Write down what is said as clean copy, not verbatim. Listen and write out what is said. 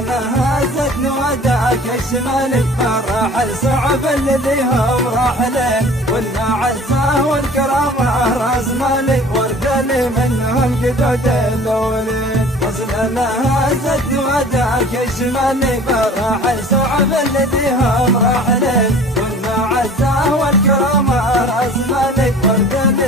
لها زدن وداك الشمالي فالراحل صعب الذي هم راحلين والمعزة والكرامة راس مالي والقلي منهم جدود الأولين وصل لها زدن وداك الشمالي فالراحل صعب الذي هم راحلين والمعزة والكرامة راس مالي والقلي